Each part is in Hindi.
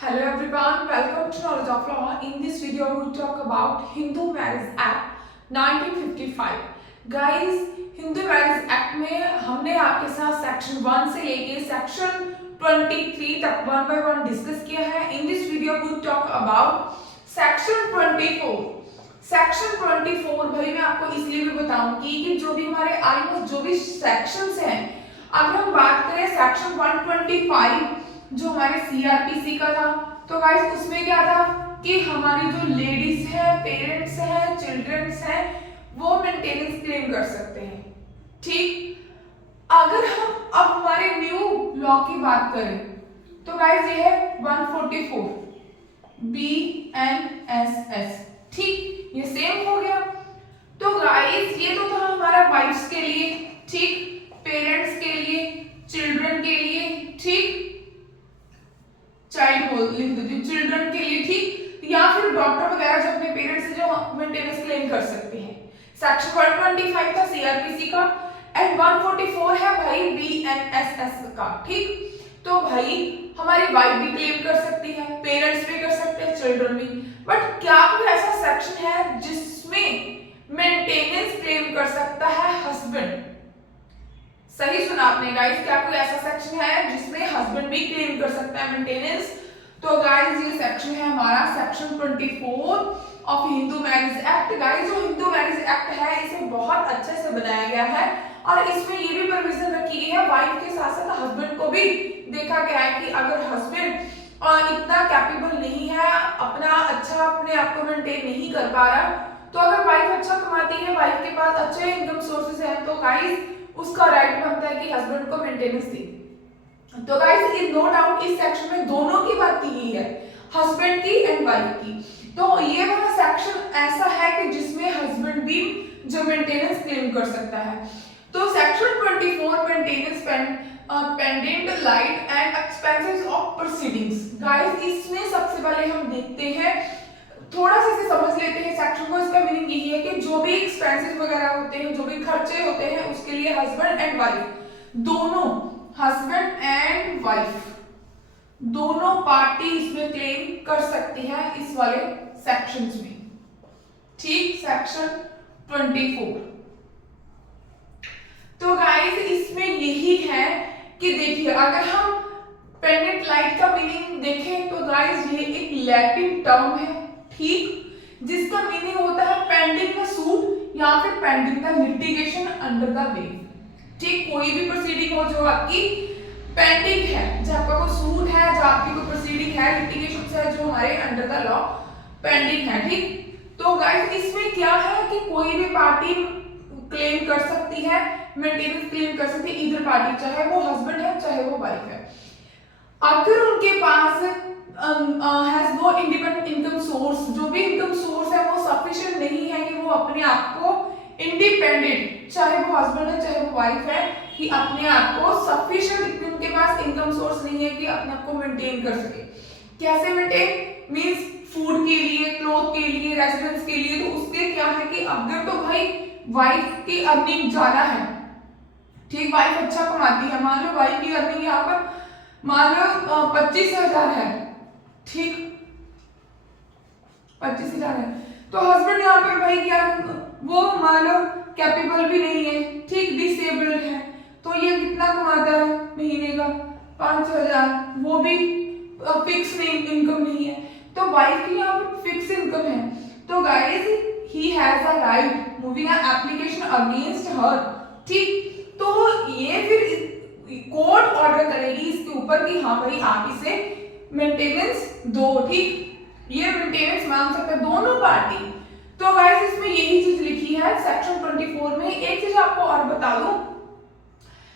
Hello everyone, welcome to Knowledge of Law. In this video, we will talk about Hindu Marriage Act 1955. Guys, Hindu Marriage Act में हमने आपके साथ सेक्शन 1 से लेके सेक्शन 23 तक वन बाय वन डिस्कस किया है. In this video, we will talk about section 24. Section 24 भाई मैं आपको इसलिए भी बताऊंगी कि जो भी हमारे ऑलमोस्ट जो भी सेक्शंस हैं, अगर हम बात करें सेक्शन 125 जो हमारे सीआरपीसी का था, तो गाइस उसमें क्या था कि हमारी जो लेडीज है, पेरेंट्स हैं, चिल्ड्रंस हैं, वो मेंटेनेंस क्लेम कर सकते हैं. ठीक, अगर हम अब हमारे न्यू लॉ की बात करें तो गाइस ये है 144 BNSS. ठीक, ये सेम हो गया. तो गाइस ये तो था हमारा वाइफ्स के लिए, ठीक, पेरेंट्स के लिए, चिल्ड्रन के लिए, ठीक, चाइल्ड लिख देती हूँ, चिल्ड्रन के लिए, ठीक, या फिर डॉक्टर वगैरह जो अपने पेरेंट्स से जो मेंटेनेंस क्लेम कर सकते हैं. सेक्शन 125 था सीआरपीसी का एंड 144 है भाई बीएनएसएस का. ठीक, तो भाई हमारी वाइफ भी क्लेम कर सकती है, पेरेंट्स भी कर सकते हैं, चिल्ड्रन भी. बट क्या कोई ऐसा सेक्शन है जिसमें मेंटेनेंस क्लेम कर सकता है हस्बैंड? सही सुना आपने गाइस, क्या कोई ऐसा सेक्शन है जिसमें हस्बैंड भी क्लेम कर सकता है मेंटेनेंस? तो गाइस ये सेक्शन है हमारा section 24 of Hindu marriage act. Guys जो हिंदू मैरिज एक्ट है इसे बहुत अच्छे से बनाया गया है और इसमें ये भी प्रोविजन रखी गई है वाइफ के साथ साथ हस्बैंड को भी देखा गया है कि अगर हस्बैंड इतना कैपेबल नहीं है, अपना अच्छा अपने आप को मेंटेन नहीं कर पा रहा, तो अगर वाइफ अच्छा कमाती है, वाइफ के पास अच्छे इनकम सोर्सेज हैं, तो गाइस उसका राइट बनता है कि हस्बैंड को मेंटेनेंस दे. तो गाइस इज नो डाउट इस सेक्शन में दोनों की बात की गई है, हस्बैंड की एंड वाइफ की. तो ये वाला सेक्शन ऐसा है कि जिसमें हस्बैंड भी जो मेंटेनेंस क्लेम कर सकता है. तो section 24 maintenance pendant light and expenses of proceedings. Guys इसमें सबसे पहले हम देखते हैं, थोड़ा सा इसे समझ लेते हैं सेक्शन को. इसका मीनिंग यही है कि जो भी एक्सपेंसेस वगैरह होते हैं, जो भी खर्चे होते हैं, उसके लिए हस्बैंड एंड वाइफ दोनों, हस्बैंड एंड वाइफ दोनों पार्टी इसमें क्लेम कर सकती है इस वाले सेक्शंस में. ठीक, सेक्शन 24. तो गाइस इसमें यही है कि देखिए अगर हम पेंडेंट लाइट का मीनिंग देखें तो गाइस ये एक लैटिन टर्म है, ठीक, जिसका मीनिंग होता है पेंडिंग द सूट या फिर pending the litigation under the way. ठीक, कोई भी प्रोसीडिंग हो जो आपकी पेंडिंग है, जो आपका कोई सूट है, जो आपकी कोई प्रोसीडिंग है, लिटिगेशन है जो हमारे अंडर द लॉ पेंडिंग है. ठीक, तो गाइस इसमें क्या है कि कोई भी पार्टी क्लेम कर सकती है, मेंटेनेंस क्लेम कर सकती है, इधर पार्टी, चाहे वो हस्बैंड है चाहे वो वाइफ है, अगर उनके पास has no independent income source, जो भी इनकम सोर्स है वो सफिशिएंट नहीं है कि वो अपने आप को इंडिपेंडेंट, चाहे वो हस्बैंड है चाहे वो वाइफ है, कि अपने आप को सफिशिएंट, उनके पास इनकम सोर्स नहीं है कि अपने आप को मेंटेन कर सके. कैसे मेंटेन मींस फूड के लिए, क्लोथ के लिए, रेजिडेंस के लिए. तो उसके क्या है कि अगर तो भाई वाइफ की अर्निंग ज्यादा है, ठीक, वाइफ अच्छा कमाती है, मान लो वाइफ की अर्निंग यहाँ पर मान लो 25,000 है, ठीक, 25,000 है, तो हस्बैंड यहाँ पर भाई क्या वो मान लो कैपेबल भी नहीं है, ठीक, डिसेबल्ड है, तो ये कितना कमाता है महीने का 5,000, वो भी फिक्स इनकम नहीं है. तो वाइफ की यहाँ पर फिक्स इनकम है. तो guys he has a right moving an application against her. ठीक, तो ये फिर कोर्ट ऑर्डर करेगी इसके ऊपर कि हाँ भाई आप इसे मेंटेनेंस दो. ठीक, ये मेंटेनेंस मांग सकते हैं दोनों पार्टी. तो गाइस इसमें यही चीज लिखी है सेक्शन 24 में. एक चीज आपको और बता दूं,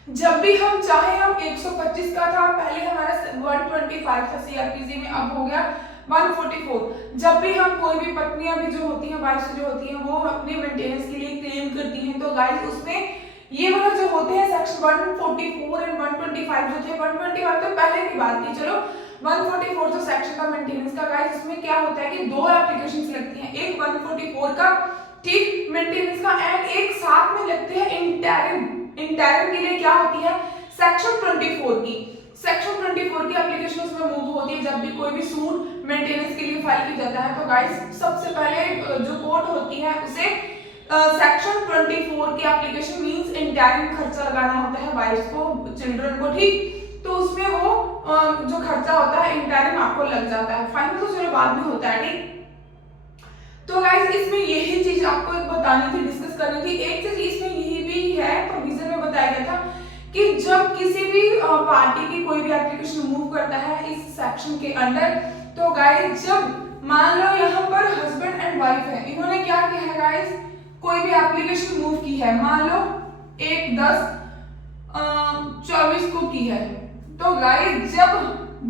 जब भी हम चाहे हम 125 का था पहले, हमारा 125 था सीआरपीसी में, अब हो गया 144. जब भी हम कोई भी पत्नियां भी जो होती हैं, वाइफ जो होती हैं, वो अपने मेंटेनेंस के लिए क्लेम करती हैं, तो गाइस उसमें ये वाला जो होते हैं सेक्शन 144 एंड 125 जो थे, 125 तो पहले की बात थी, चलो 144 जो सेक्शन का मेंटेनेंस का, गाइस इसमें क्या होता है कि दो एप्लीकेशंस लगती हैं, एक 144 का, ठीक, मेंटेनेंस का, एंड एक साथ में लगती है इंटरिम. इंटरिम के लिए क्या होती है सेक्शन 24 की. सेक्शन 124 की एप्लीकेशन उसमें मूव होती है जब भी कोई भी सूट मेंटेनेंस के लिए फाइल किया जाता है। तो गाइस सबसे पहले जो कोर्ट होती है उसे सेक्शन 24 की एप्लीकेशन मींस इंटरम खर्चा लगाना होता है वाइफ को, चिल्ड्रन को, ठीक। तो उसमें वो जो खर्चा होता है इंटरम आपको लग जाता है, फाइन तो चलो बाद में होता है, ठीक। तो गाइस इसमें यही चीज आपको बतानी थी, डिस्कस करनी थी। एक चीज इसमें यही भी है, प्रोविजन में बताया गया था कि जब किसी भी पार्टी की कोई भी एप्लीकेशन मूव करता है इस सेक्शन के अंडर, तो गाइस जब मान लो यहाँ पर हस्बैंड एंड वाइफ है, इन्होंने क्या किया है गाइस, कोई भी एप्लीकेशन मूव की है, मान लो 1/10/24 को की है, तो गाइस जब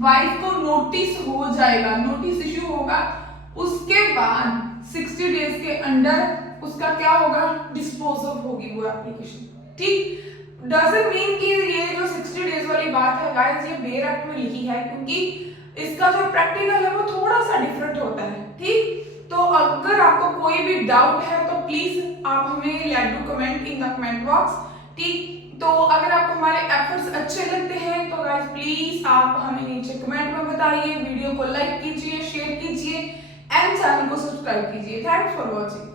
वाइफ को नोटिस हो जाएगा, नोटिस इश्यू होगा, उसके बाद 60 डेज के अंडर उसका क्या होगा, डिस्पोज ऑफ होगी वो एप्लीकेशन, ठीक। डजंट मीन कि ये जो 60 डेज वाली बात है गाइस ये बेयर एक्ट में लिखी है, क्योंकि इसका जो प्रैक्टिकल है वो थोड़ा सा डिफरेंट होता है, ठीक। तो अगर आपको कोई भी डाउट है तो प्लीज आप हमें let do comment in the comment box, ठीक। तो अगर आपको हमारे एफर्ट्स अच्छे लगते हैं तो गाइस प्लीज आप हमें नीचे कमेंट में बताइए, वीडियो को लाइक कीजिए, शेयर कीजिए एंड चैनल को सब्सक्राइब कीजिए। Thanks for watching.